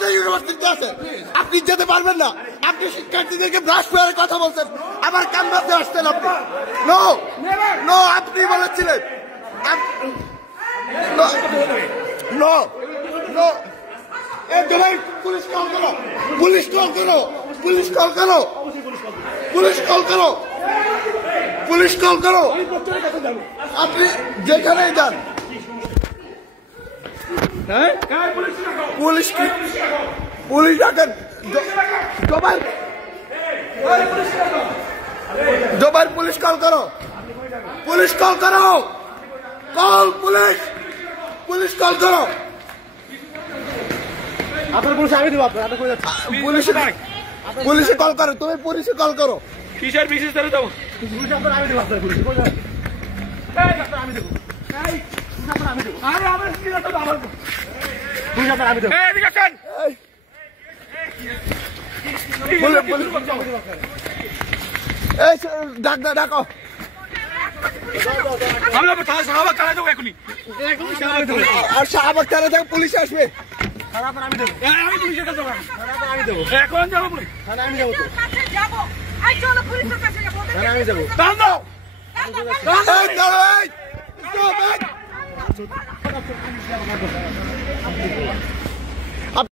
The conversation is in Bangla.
আমাদের ইউনিভার্সিটিতে আছে, আপনি যেতে পারবেন না। আপনি শিক্ষার্থীদেরকে ব্রাশ পেয়ারের কথা বলছেন, আবার ক্যাম্পাসে আসছেন আপনি। নো নো, আপনি বলেছিলেন। নো নো, পুলিশ কল করো, পুলিশ কল করো, পুলিশ কল করো, পুলিশ কল করো, পুলিশ কল করো। আপনি যেখানেই যান, পুলিশ কি পুলিশ ডাকেন। জোবাইর পুলিশ কল করো, পুলিশ কল করো, কল পুলিশ, পুলিশ কল করো। আপনার পুলিশ আমি দেবো, আপনার পুলিশে কল করো, তুমি পুলিশে কল করো। কিসের বিশেষ ধরে দেবো আমি দেবো, আপনার পুলিশ আমি দেবো, ডাকো। আর শাহবাগ থানা থেকে পুলিশ আসবে। আমি পুলিশের কাছে আমি দেবো, এখন যাবো পুলিশ আমি যাবো, আমি যাবো।